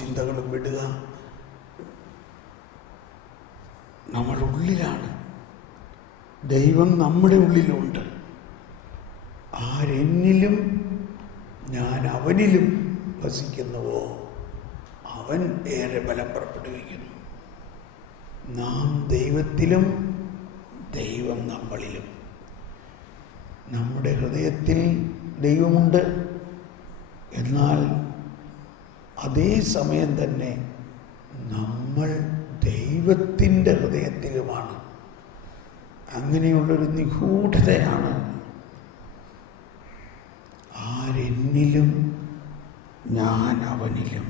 ചിന്തകളും വിടുക. നമ്മുടെ ഉള്ളിലാണ്, ദൈവം നമ്മുടെ ഉള്ളിലുണ്ട്. ആരെന്നിലും ഞാൻ അവനിലും വസിക്കുന്നുവോ അവൻ ഏറെ ബലം പുറപ്പെടുവിക്കുന്നു. നാം ദൈവത്തിലും ദൈവം നമ്മളിലും. നമ്മുടെ ഹൃദയത്തിൽ ദൈവമുണ്ട്, എന്നാൽ അതേ സമയം തന്നെ നമ്മൾ ദൈവത്തിൻ്റെ ഹൃദയത്തിലുമാണ്. അങ്ങനെയുള്ളൊരു നിഗൂഢതയാണ്. ആരെന്നിലും ഞാൻ അവനിലും.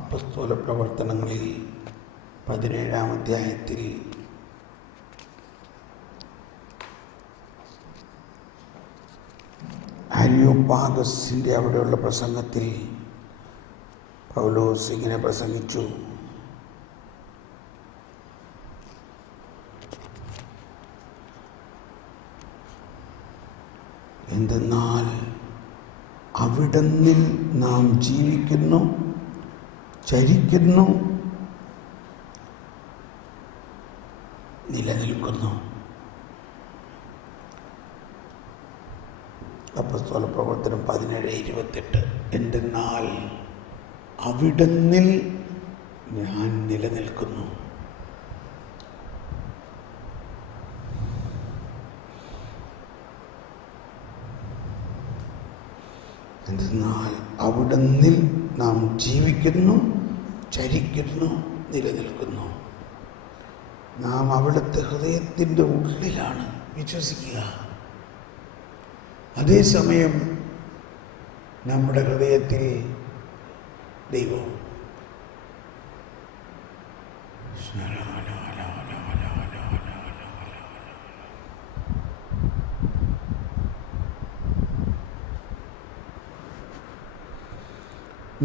അപ്പോസ്തല പ്രവർത്തനങ്ങളിൽ 17-ാം അധ്യായത്തിൽ അരിയോപ്പാഗസിൻ്റെ അവിടെയുള്ള പ്രസംഗത്തിൽ പൗലോസ് ഇങ്ങനെ പ്രസംഗിച്ചു. എന്തെന്നാൽ അവിടന്നിൽ നാം ജീവിക്കുന്നു, ചരിക്കുന്നു, നിലനിൽക്കുന്നു. അപ്പോസ്തല പ്രവർത്തനം 17:28. എന്തെന്നാൽ അവിടന്നിൽ ഞാൻ നിലനിൽക്കുന്നു. എന്തെന്നാൽ അവിടന്നിൽ നാം ജീവിക്കുന്നു, ചരിക്കുന്നു, നിലനിൽക്കുന്നു. നാം അവിടുത്തെ ഹൃദയത്തിൻ്റെ ഉള്ളിലാണ് വിശ്വസിക്കുക. അതേസമയം നമ്മുടെ ഹൃദയത്തിൽ ദൈവവും.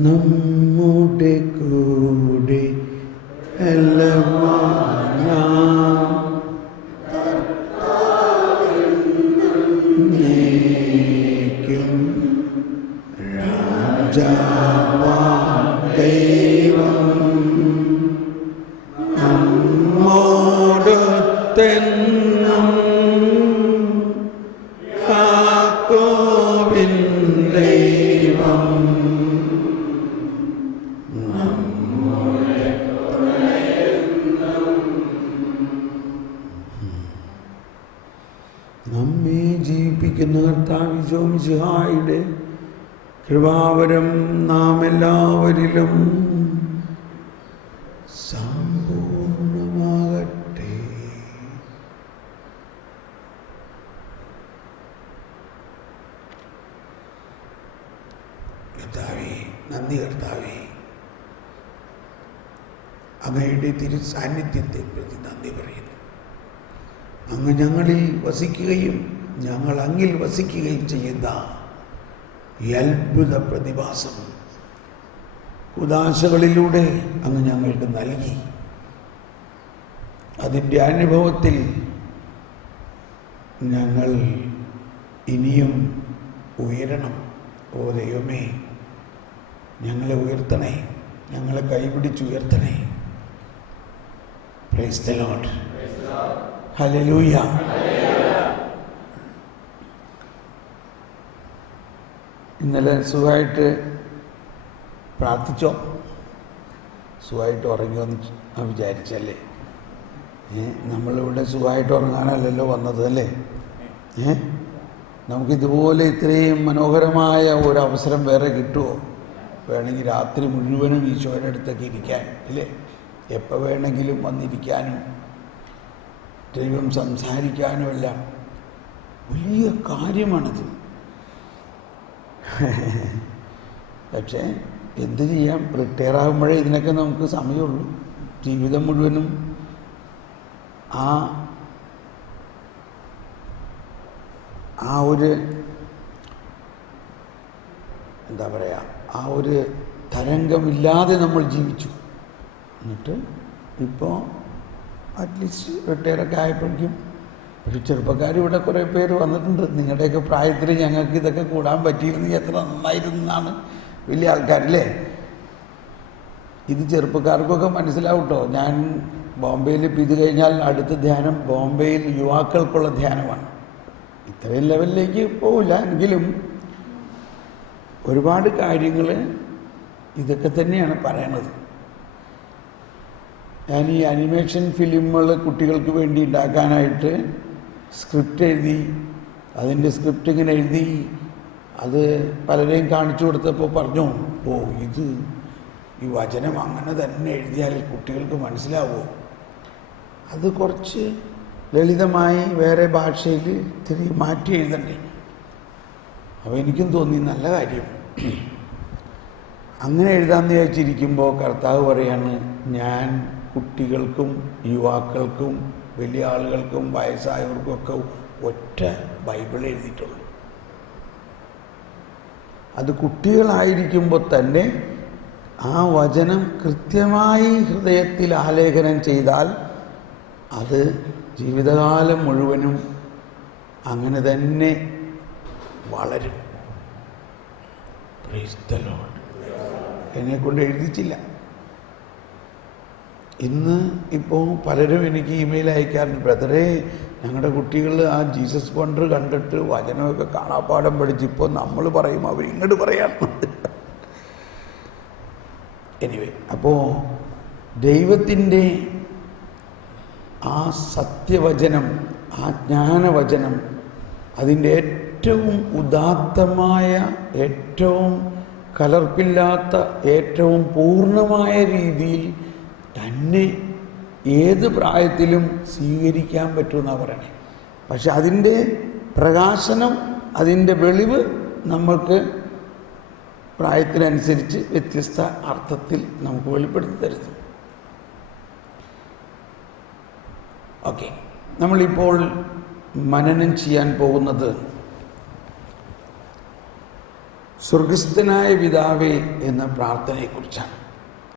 നമ്മുടെ കൂടെ ദൈവം നമ്മോട് തെന്നും യാക്കോബിൻ ദൈവം നമ്മെ ജീവിപ്പിക്കുന്ന കർത്താവ് മിശിഹായുടെ കൃപാവരം നാം എല്ലാവരിലും സമ്പൂർണമാകട്ടെ. കർത്താവേ, നന്ദി കർത്താവേ, അങ്ങയുടെ തിരു സാന്നിധ്യത്തെ പ്രതി നന്ദി പറയുന്നു. അങ്ങ് ഞങ്ങളിൽ വസിക്കുകയും ഞങ്ങൾ അങ്ങിൽ വസിക്കുകയും ചെയ്യുന്ന ഈ അത്ഭുത പ്രതിഭാസം ഉദാശകളിലൂടെ അങ്ങ് ഞങ്ങൾക്ക് നൽകി. അതിൻ്റെ അനുഭവത്തിൽ ഞങ്ങൾ ഇനിയും ഉയരണം. ഓ ദൈവമേ, ഞങ്ങളെ ഉയർത്തണേ, ഞങ്ങളെ കൈപിടിച്ചുയർത്തണേ. Praise the Lord. ഹല്ലേലൂയ. ഇന്നലെ സുഖമായിട്ട് പ്രാർത്ഥിച്ചോ? സുഖമായിട്ട് ഉറങ്ങിയോന്ന് വിചാരിച്ചല്ലേ? നമ്മളിവിടെ സുഖമായിട്ട് ഉറങ്ങാനല്ലല്ലോ വന്നത് അല്ലേ? നമുക്കിതുപോലെ ഇത്രയും മനോഹരമായ ഒരു അവസരം വേറെ കിട്ടുമോ? വേണമെങ്കിൽ രാത്രി മുഴുവനും ഈശോയുടെ അടുത്തൊക്കെ ഇരിക്കാൻ അല്ലേ? എപ്പോൾ വേണമെങ്കിലും വന്നിരിക്കാനും ദൈവം സംസാരിക്കാനുമെല്ലാം വലിയ കാര്യമാണത്. പക്ഷേ എന്ത് ചെയ്യാം, റിട്ടയർ ആകുമ്പോഴേ ഇതിനൊക്കെ നമുക്ക് സമയമുള്ളൂ. ജീവിതം മുഴുവനും ആ ഒരു എന്താ പറയുക, ആ ഒരു തരംഗമില്ലാതെ നമ്മൾ ജീവിച്ചു. എന്നിട്ട് ഇപ്പോൾ അറ്റ്ലീസ്റ്റ് റിട്ടയറൊക്കെ ആയപ്പോഴേക്കും. പക്ഷെ ചെറുപ്പക്കാർ ഇവിടെ കുറേ പേര് വന്നിട്ടുണ്ട്. നിങ്ങളുടെയൊക്കെ പ്രായത്തിൽ ഞങ്ങൾക്ക് ഇതൊക്കെ കൂടാൻ പറ്റിയിരുന്നെങ്കിൽ എത്ര നന്നായിരുന്നു എന്നാണ് വലിയ ആൾക്കാരല്ലേ? ഇത് ചെറുപ്പക്കാർക്കൊക്കെ മനസ്സിലാവും കേട്ടോ. ഞാൻ ബോംബെയിൽ ഇപ്പം ഇത് കഴിഞ്ഞാൽ അടുത്ത ധ്യാനം ബോംബെയിൽ യുവാക്കൾക്കുള്ള ധ്യാനമാണ്. ഇത്രയും ലെവലിലേക്ക് പോവില്ല, എങ്കിലും ഒരുപാട് കാര്യങ്ങൾ ഇതൊക്കെ തന്നെയാണ് പറയണത്. ഞാൻ ഈ അനിമേഷൻ ഫിലിമുകൾ കുട്ടികൾക്ക് വേണ്ടി ഉണ്ടാക്കാനായിട്ട് സ്ക്രിപ്റ്റ് എഴുതി, അതിൻ്റെ സ്ക്രിപ്റ്റ് ഇങ്ങനെ എഴുതി അത് പലരെയും കാണിച്ചു കൊടുത്തപ്പോൾ പറഞ്ഞു, ഓ ഇത് ഈ വചനം അങ്ങനെ തന്നെ എഴുതിയാൽ കുട്ടികൾക്ക് മനസ്സിലാവുമോ? അത് കുറച്ച് ലളിതമായി വേറെ ഭാഷയിൽ ഇത്തിരി മാറ്റി എഴുതണ്ടേ. അപ്പോൾ എനിക്കും തോന്നി നല്ല കാര്യം. അങ്ങനെ എഴുതാമെന്ന് വിചാരിച്ചിരിക്കുമ്പോൾ കർത്താവ് പറയാണ്, ഞാൻ കുട്ടികൾക്കും യുവാക്കൾക്കും വലിയ ആളുകൾക്കും വയസ്സായവർക്കൊക്കെ ഒറ്റ ബൈബിൾ എഴുതിയിട്ടുള്ളൂ. അത് കുട്ടികളായിരിക്കുമ്പോൾ തന്നെ ആ വചനം കൃത്യമായി ഹൃദയത്തിൽ ആലേഖനം ചെയ്താൽ അത് ജീവിതകാലം മുഴുവനും അങ്ങനെ തന്നെ വളരും. Price the Lord. എന്നെക്കൊണ്ട് എഴുതിച്ചില്ല. ഇന്ന് ഇപ്പോൾ പലരും എനിക്ക് ഇമെയിൽ അയക്കാറുണ്ട്, ബ്രദറേ ഞങ്ങളുടെ കുട്ടികൾ ആ ജീസസ് വണ്ടർ കണ്ടിട്ട് വചനമൊക്കെ കാണാപ്പാഠം പഠിച്ച് ഇപ്പോൾ നമ്മൾ പറയും അവരിങ്ങോട്ട് പറയാം. എനിവേ, അപ്പോൾ ദൈവത്തിൻ്റെ ആ സത്യവചനം, ആ ജ്ഞാനവചനം, അതിൻ്റെ ഏറ്റവും ഉദാത്തമായ, ഏറ്റവും കലർപ്പില്ലാത്ത, ഏറ്റവും പൂർണ്ണമായ രീതിയിൽ തന്നെ ഏത് പ്രായത്തിലും സ്വീകരിക്കാൻ പറ്റുമെന്നാണ് പറയണേ. പക്ഷെ അതിൻ്റെ പ്രകാശനം, അതിൻ്റെ വെളിവ് നമ്മൾക്ക് പ്രായത്തിനനുസരിച്ച് വ്യത്യസ്ത അർത്ഥത്തിൽ നമുക്ക് വെളിപ്പെടുത്തി തരുന്നു. ഓക്കെ, നമ്മളിപ്പോൾ മനനം ചെയ്യാൻ പോകുന്നത് സ്വർഗസ്ഥനായ പിതാവേ എന്ന പ്രാർത്ഥനയെക്കുറിച്ചാണ്.